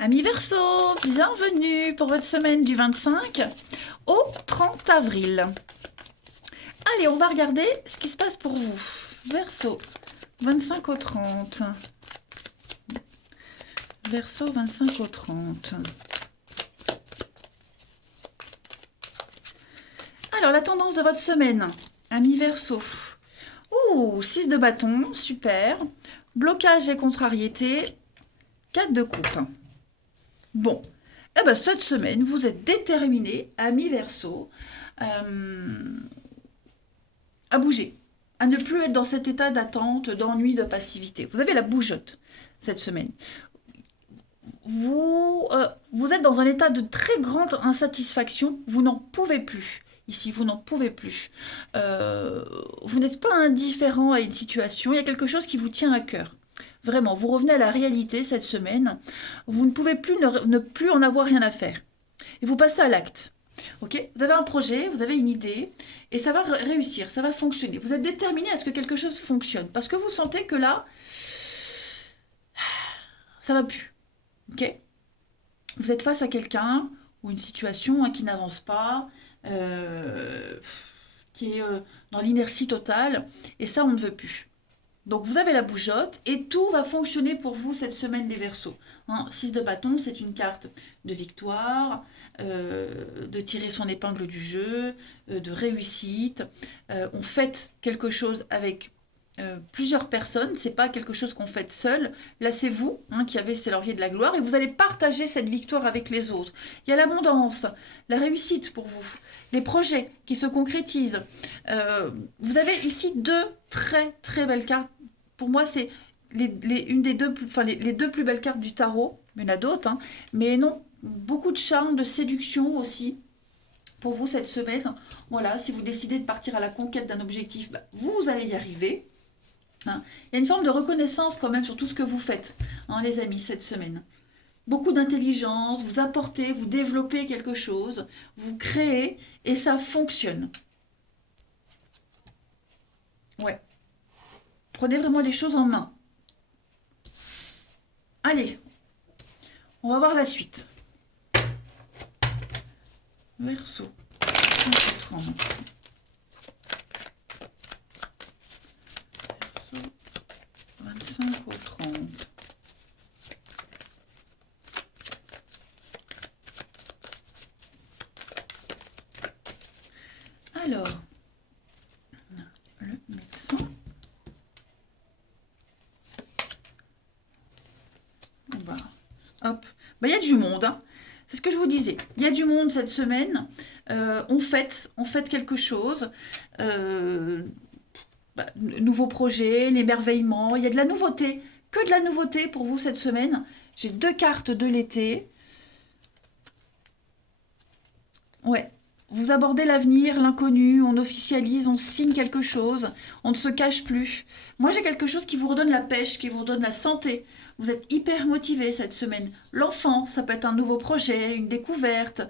Amis Verseau, bienvenue pour votre semaine du 25 au 30 avril. Allez, on va regarder ce qui se passe pour vous. Verseau, 25 au 30. Verseau, 25 au 30. Alors, la tendance de votre semaine, amis Verseau. Ouh, 6 de bâton, super. Blocage et contrariété, 4 de coupe. Bon, eh ben, cette semaine, vous êtes déterminé, amis Verseau, à bouger, à ne plus être dans cet état d'attente, d'ennui, de passivité. Vous avez la bougeotte cette semaine. Vous êtes dans un état de très grande insatisfaction, vous n'en pouvez plus. Ici, vous n'en pouvez plus. Vous n'êtes pas indifférent à une situation, il y a quelque chose qui vous tient à cœur. Vraiment, vous revenez à la réalité cette semaine, vous ne pouvez plus ne plus en avoir rien à faire. Et vous passez à l'acte. Ok, vous avez un projet, vous avez une idée, et ça va réussir, ça va fonctionner. Vous êtes déterminé à ce que quelque chose fonctionne, parce que vous sentez que là, ça va plus. Ok, vous êtes face à quelqu'un ou une situation qui n'avance pas, euh, qui est dans l'inertie totale, et ça, on ne veut plus. Donc vous avez la bougeotte et tout va fonctionner pour vous cette semaine les Verseaux. 6 de bâton, c'est une carte de victoire, de tirer son épingle du jeu, de réussite. On fête quelque chose avec plusieurs personnes, c'est pas quelque chose qu'on fête seul. Là c'est vous qui avez ces lauriers de la gloire et vous allez partager cette victoire avec les autres. Il y a l'abondance, la réussite pour vous, les projets qui se concrétisent. Vous avez ici deux très très belles cartes. Pour moi c'est une des deux plus, enfin, les deux plus belles cartes du tarot. Il y en a d'autres, mais non, beaucoup de charme, de séduction aussi pour vous cette semaine. Voilà, si vous décidez de partir à la conquête d'un objectif, vous allez y arriver. Il y a une forme de reconnaissance quand même sur tout ce que vous faites, les amis, cette semaine. Beaucoup d'intelligence, vous apportez, vous développez quelque chose, vous créez et ça fonctionne. Ouais. Prenez vraiment les choses en main. Allez, on va voir la suite. Verseau, 530. Verseau, 25 au 30. Alors, le médecin. Hop. Il y a du monde. C'est ce que je vous disais. Il y a du monde cette semaine. On fête quelque chose. Nouveau projet, l'émerveillement. Il y a de la nouveauté. Que de la nouveauté pour vous cette semaine. J'ai deux cartes de l'été. Ouais. Vous abordez l'avenir, l'inconnu, on officialise, on signe quelque chose, on ne se cache plus. Moi, j'ai quelque chose qui vous redonne la pêche, qui vous redonne la santé. Vous êtes hyper motivé cette semaine. L'enfant, ça peut être un nouveau projet, une découverte.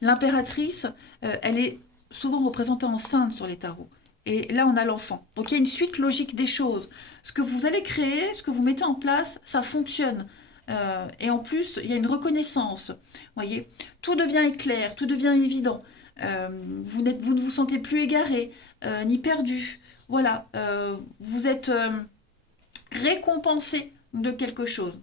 L'impératrice, elle est souvent représentée enceinte sur les tarots. Et là, on a l'enfant. Donc, il y a une suite logique des choses. Ce que vous allez créer, ce que vous mettez en place, ça fonctionne. Et en plus, il y a une reconnaissance. Voyez, tout devient clair, tout devient évident. Vous ne vous sentez plus égaré, ni perdu. Voilà, vous êtes récompensé de quelque chose.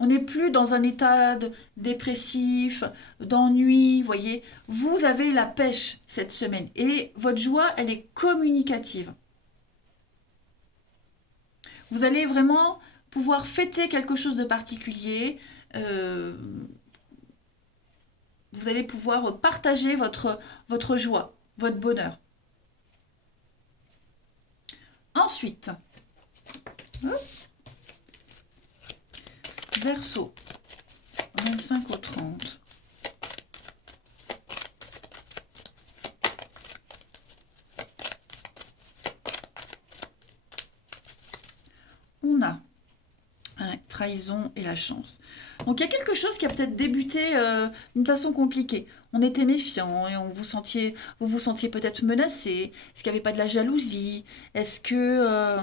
On n'est plus dans un état dépressif, d'ennui, voyez. Vous avez la pêche cette semaine et votre joie, elle est communicative. Vous allez vraiment pouvoir fêter quelque chose de particulier. euh, vous allez pouvoir partager votre joie, votre bonheur. Ensuite, Verseau, 25 au 30. On a trahison et la chance. Donc il y a quelque chose qui a peut-être débuté d'une façon compliquée. On était méfiant et vous vous sentiez peut-être menacé. Est-ce qu'il n'y avait pas de la jalousie? Est-ce que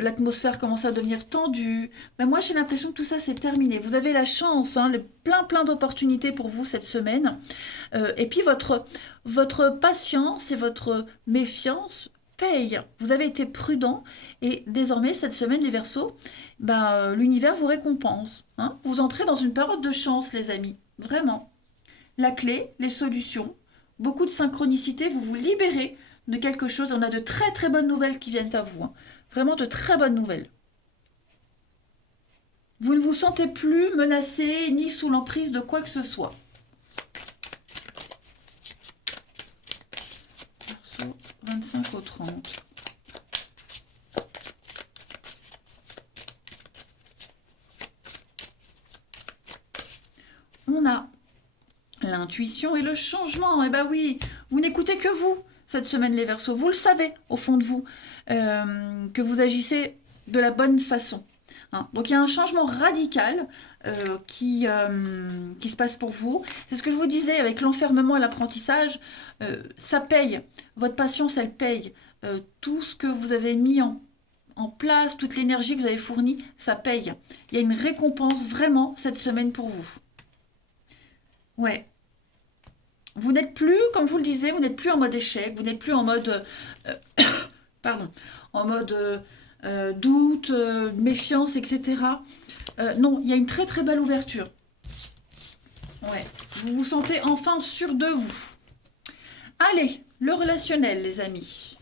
l'atmosphère commençait à devenir tendue? Ben moi j'ai l'impression que tout ça c'est terminé. Vous avez la chance, hein, plein d'opportunités pour vous cette semaine. Et puis votre patience et votre méfiance paye. Vous avez été prudent et désormais, cette semaine, les Verseaux, l'univers vous récompense. Hein. Vous entrez dans une période de chance, les amis. Vraiment. La clé, les solutions, beaucoup de synchronicité, vous vous libérez de quelque chose. On a de très bonnes nouvelles qui viennent à vous. Hein. Vraiment de très bonnes nouvelles. Vous ne vous sentez plus menacé ni sous l'emprise de quoi que ce soit. Verseau 25 au 30. On a l'intuition et le changement. Eh ben oui, vous n'écoutez que vous cette semaine les Verseaux. Vous le savez au fond de vous que vous agissez de la bonne façon. Hein. Donc il y a un changement radical qui se passe pour vous. C'est ce que je vous disais avec l'enfermement et l'apprentissage. Ça paye. Votre patience, elle paye. Tout ce que vous avez mis en place, toute l'énergie que vous avez fournie, ça paye. Il y a une récompense vraiment cette semaine pour vous. Ouais. Vous n'êtes plus, comme je vous le disais, vous n'êtes plus en mode échec, vous n'êtes plus en mode, pardon, en mode doute, méfiance, etc. Non, il y a une très belle ouverture. Ouais. Vous vous sentez enfin sûr de vous. Allez, le relationnel, les amis.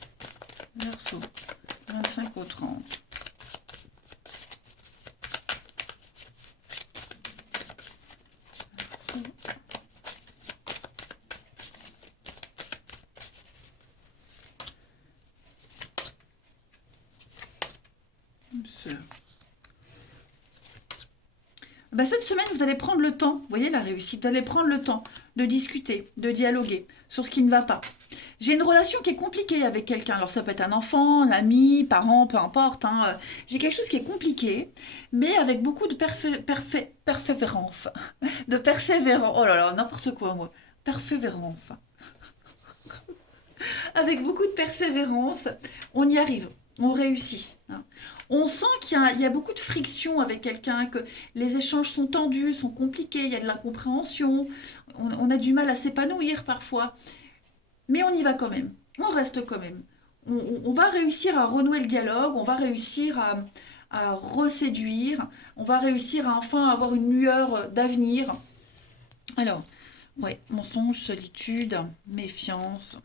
Verseau, 25 au 30. Cette semaine, vous allez prendre le temps, vous voyez la réussite, vous allez prendre le temps de discuter, de dialoguer sur ce qui ne va pas. J'ai une relation qui est compliquée avec quelqu'un, alors ça peut être un enfant, l'ami, parent, peu importe. Hein. J'ai quelque chose qui est compliqué, mais avec beaucoup de persévérance. De persévérance, oh là là, n'importe quoi moi. Persévérance. Avec beaucoup de persévérance, on y arrive, on réussit. Hein. On sent qu'il y a beaucoup de friction avec quelqu'un, que les échanges sont tendus, sont compliqués, il y a de l'incompréhension, on a du mal à s'épanouir parfois, mais on y va quand même, on reste quand même. On va réussir à renouer le dialogue, on va réussir à reséduire, on va réussir à enfin avoir une lueur d'avenir. Alors, ouais, mensonge, solitude, méfiance.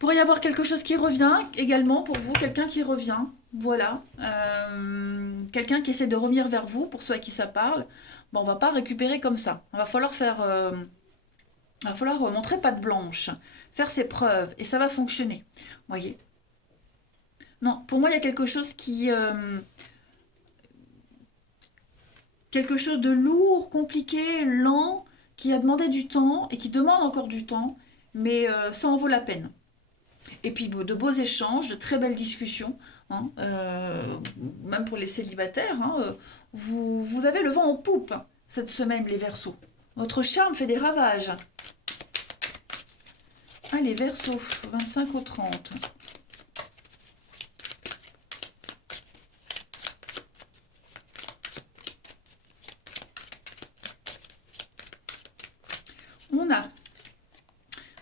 Pourrait y avoir quelque chose qui revient également pour vous, quelqu'un qui revient, voilà. Quelqu'un qui essaie de revenir vers vous, pour ceux à qui ça parle. Bon, on va pas récupérer comme ça. Il va falloir montrer patte blanche, faire ses preuves, et ça va fonctionner. Voyez. Non, pour moi, il y a quelque chose quelque chose de lourd, compliqué, lent, qui a demandé du temps et qui demande encore du temps, mais ça en vaut la peine. Et puis de beaux échanges, de très belles discussions, hein, même pour les célibataires. Hein, vous avez le vent en poupe hein, cette semaine, les Verseaux. Votre charme fait des ravages. Allez, Verseaux, 25 au 30. On a.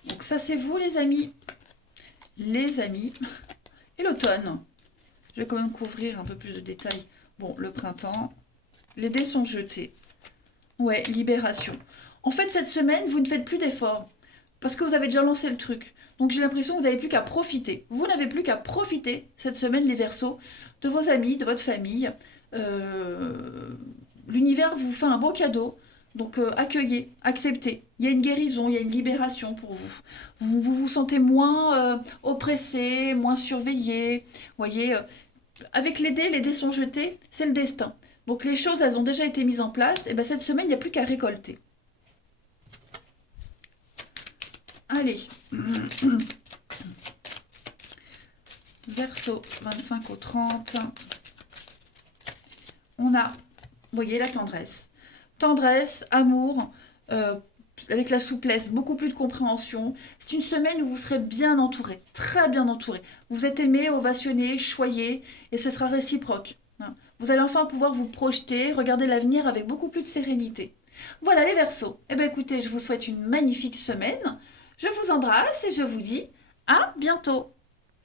Donc ça, c'est vous, les amis. Les amis. Et l'automne. Je vais quand même couvrir un peu plus de détails. Bon, le printemps. Les dés sont jetés. Ouais, libération. En fait, cette semaine, vous ne faites plus d'efforts. Parce que vous avez déjà lancé le truc. Donc j'ai l'impression que vous n'avez plus qu'à profiter. Vous n'avez plus qu'à profiter, cette semaine, les Verseaux, de vos amis, de votre famille. L'univers vous fait un beau cadeau. Donc accueillez, acceptez. Il y a une guérison, il y a une libération pour vous. Vous sentez moins oppressé, moins surveillé. Voyez, avec les dés sont jetés, c'est le destin. Donc les choses, elles ont déjà été mises en place. Et bien cette semaine, il n'y a plus qu'à récolter. Allez. Verseau, 25 au 30. on a, vous voyez, la tendresse. Tendresse, amour, euh, avec la souplesse, beaucoup plus de compréhension. C'est une semaine où vous serez bien entouré, très bien entouré. Vous êtes aimé, ovationné, choyé, et ce sera réciproque. Hein. Vous allez enfin pouvoir vous projeter, regarder l'avenir avec beaucoup plus de sérénité. Voilà les Verseaux. Eh bien écoutez, je vous souhaite une magnifique semaine. Je vous embrasse et je vous dis à bientôt.